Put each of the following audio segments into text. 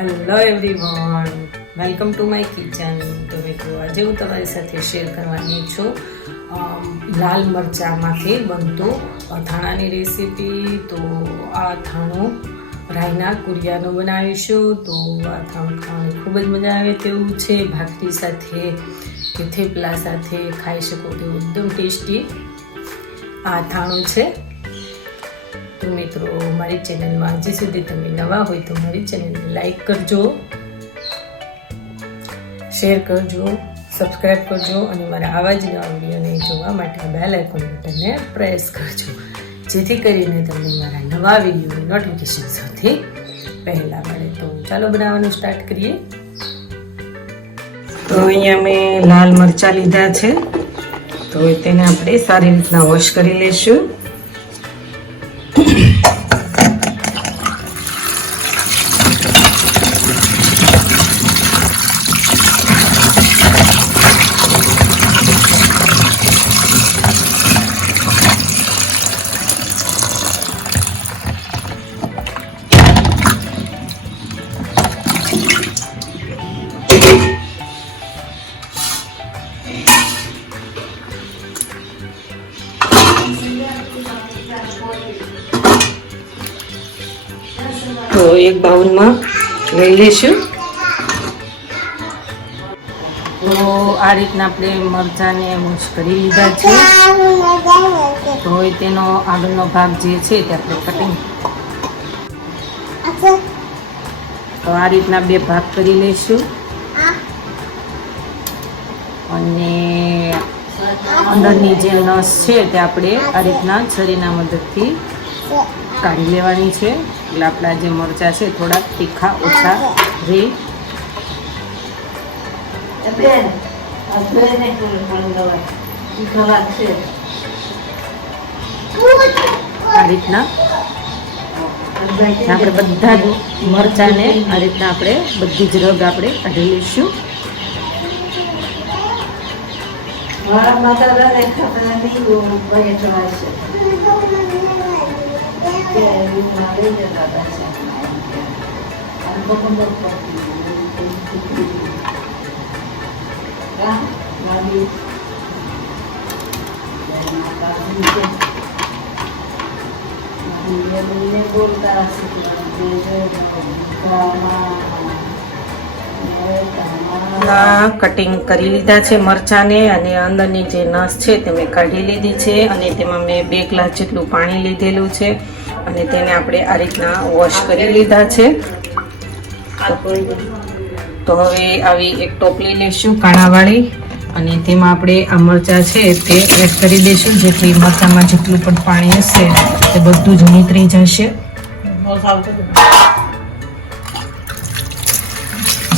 Hello everyone, welcome to my kitchen. તો મિત્રો આજે હું તમારી સાથે શેર કરવાની છું લાલ મરચાંમાંથી બનતું અથાણાની રેસીપી. તો આ અથાણું રાઈના કુરિયાનું બનાવીશું. તો આ અથાણું ખાવાની ખૂબ જ મજા આવે તેવું છે. ભાખરી સાથે કે થેપલા સાથે ખાઈ શકો તેવું એકદમ ટેસ્ટી આ અથાણું છે. તો મિત્રો, મારી ચેનલમાં હજી સુધી તમે નવા હોય તો મારી ચેનલને લાઈક કરજો, શેર કરજો, સબસ્ક્રાઈબ કરજો અને મારા આવા જ નવા વિડીયોને જોવા માટે બેલ આઇકોન બટનને પ્રેસ કરજો, જેથી કરીને તમને મારા નવા વિડીયોની નોટિફિકેશન સૌથી પહેલાં મળે. તો ચાલો બનાવવાનું સ્ટાર્ટ કરીએ. તો અહીંયા મેં લાલ મરચાં લીધા છે. તો તેને આપણે સારી રીતના વોશ કરી લઈશું. તો એક બાઉલમાં લઈ લઈશું. તો આ રીતના આપણે મરચાંને વોશ કરી લીધા છે. તો તેનો આગળનો ભાગ જે છે તે આપણે કટિંગ, તો આ રીતના બે ભાગ કરી લઈશું અને અંદરની જે નસ છે તે આપણે આ રીતના છરીના મદદથી કાઢી લેવાની છે. એટલે આપણા જે મરચાં છે થોડાક તીખા ઓછા રહે. આ રીતના આપણે બધા જ મરચાંને આ રીતના આપણે બધી જ રગ આપણે કાઢી લઈશું. કટિંગ કરી લીધા છે મરચાંને અને અંદરની જે નસ છે તે મેં કાઢી લીધી છે અને તેમાં મેં 2 ગ્લાસ જેટલું પાણી લીધેલું છે અને તેને આપણે આ રીતના વોશ કરી લીધા છે. તો હવે આવી એક ટોપલી લઈશું કાણાવાળી અને તેમાં આપણે આ મરચાં છે તે એડ કરી દઈશું, જેથી મરચાંમાં જેટલું પણ પાણી હશે તે બધું જ નીતરી જશે.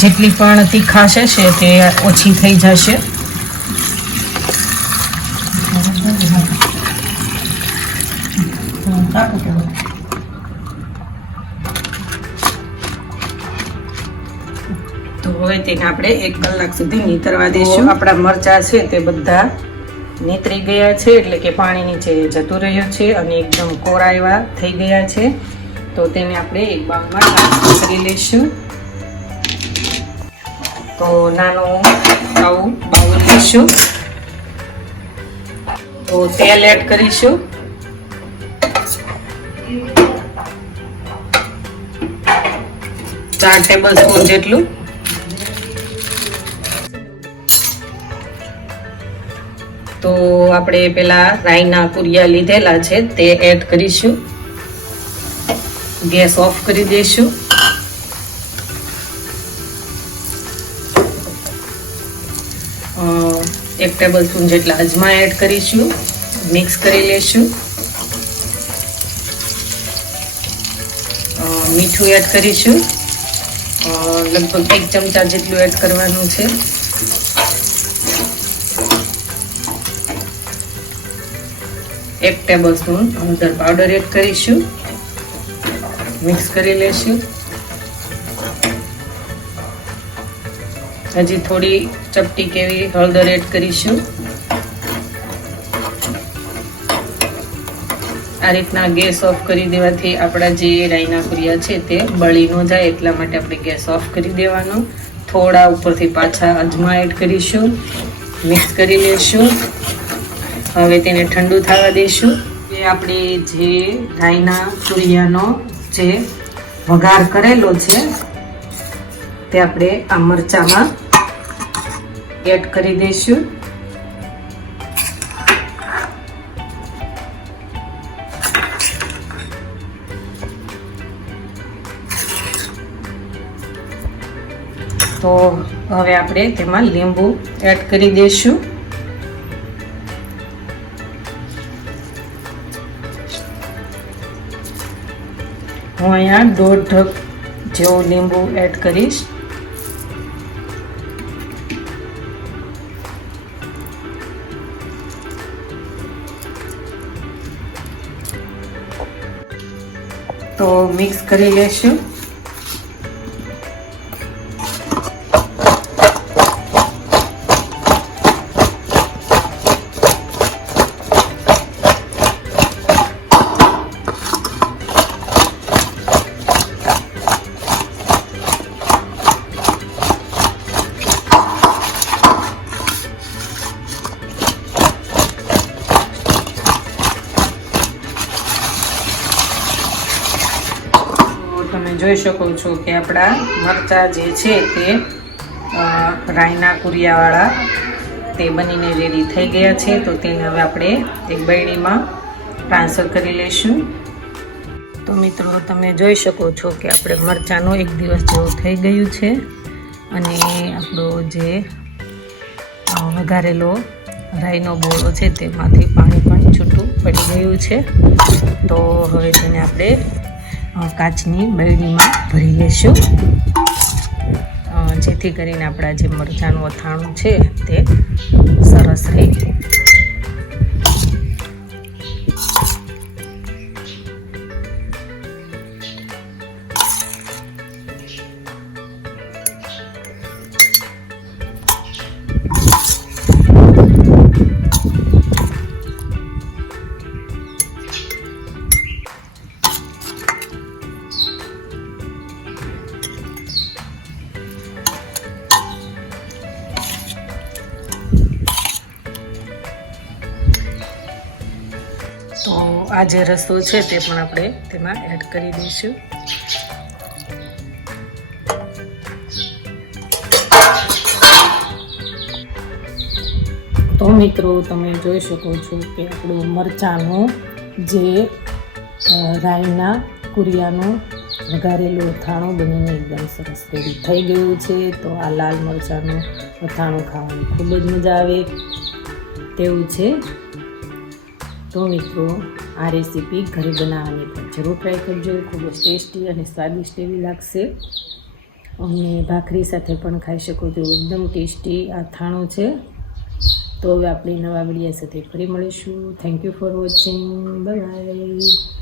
જેટલી પણ તીખાશ હશે તે ઓછી થઈ જશે. તો હવે તેને આપણે 1 કલાક સુધી નીતરવા દઈશું. આપણા મરચાં છે તે બધા નીતરી ગયા છે, એટલે કે પાણી નીચે જતું રહ્યું છે અને એકદમ કોરા એવા થઈ ગયા છે. તો તેને આપણે એક બાઉલમાં ટ્રાન્સફર કરી લઈશું. તો નાનું આવું બાઉલ લઈશું. તો તેલ એડ કરીશું. ચાર ટેબલ સ્પૂન જેટલું. તો આપણે પેલા રાઈના કુરિયા લીધેલા છે તે એડ કરીશું. ગેસ ઓફ કરી દઈશું. એક ટેબલ સ્પૂન જેટલા અજમા એડ કરીશું. મિક્સ કરી લેશું. મીઠું એડ કરીશું. લગભગ 1 ચમચા જેટલું એડ કરવાનું છે. એક ટેબલ સ્પૂન હળદર પાવડર એડ કરીશું. મિક્સ કરી લેશું. હજી થોડી ચપટી કેવી હળદર એડ કરીશું. આ આ રીતના ગેસ ઓફ કરી દેવાથી આપણા જે રાઈના કુરિયા છે તે બળી ન જાય, એટલા માટે આપણે ગેસ ઓફ કરી દેવાનો. થોડા ઉપરથી પાછા અજમા એડ કરીશું, મિક્સ કરી લેશું. હવે તેને ઠંડુ થવા દઈશું. એ આપણે જે રાઈના કુરિયાનો જે વઘાર કરેલો છે તે આપણે આ મરચામાં એડ કરી દઈશું. તો હવે આપણે તેમાં લીંબુ એડ કરી દઈશું. હું અહીંયા 1.5 ઢગ જેવું લીંબુ એડ કરીશ. તો મિક્સ કરી લેશું. તમે જોઈ શકો છો કે આપણા મરચાં જે છે તે રાઈના કુરિયાવાળા તે બનીને રેડી થઈ ગયા છે. તો તેને હવે આપણે એક બરણીમાં ટ્રાન્સફર કરી લઈશું. તો મિત્રો તમે જોઈ શકો છો કે આપણે મરચાંનું 1 દિવસ જેવું થઈ ગયું છે અને આપણો જે વઘારેલો રાઈનો બોળો છે તેમાંથી પાણી પણ છૂટું પડી ગયું છે. તો હવે તેને આપણે કાચની બરણીમાં ભરી લેશું, જેથી કરીને આપણા જે મરચાંનું અથાણું છે તે સરસ રહે. તો આ જે રસો છે તે પણ આપણે તેમાં એડ કરી દઈશું. તો મિત્રો તમે જોઈ શકો છો કે આપણું મરચાંનું જે રાઈના કુરિયાનું વઘારેલું અથાણું બનીને એકદમ સરસ રેડી થઈ ગયું છે. તો આ લાલ મરચાંનું અથાણું ખાવાની ખૂબ જ મજા આવે તેવું છે. તો મિત્રો આ રેસીપી ઘરે બનાવવાની પણ જરૂર ટ્રાય કરજો. ખૂબ જ ટેસ્ટી અને સ્વાદિષ્ટ એવી લાગશે અને ભાખરી સાથે પણ ખાઈ શકો છો. એકદમ ટેસ્ટી આ અથાણું છે. તો હવે આપણે નવા વિડીયો સાથે ફરી મળીશું. Thank you for watching. Bye bye.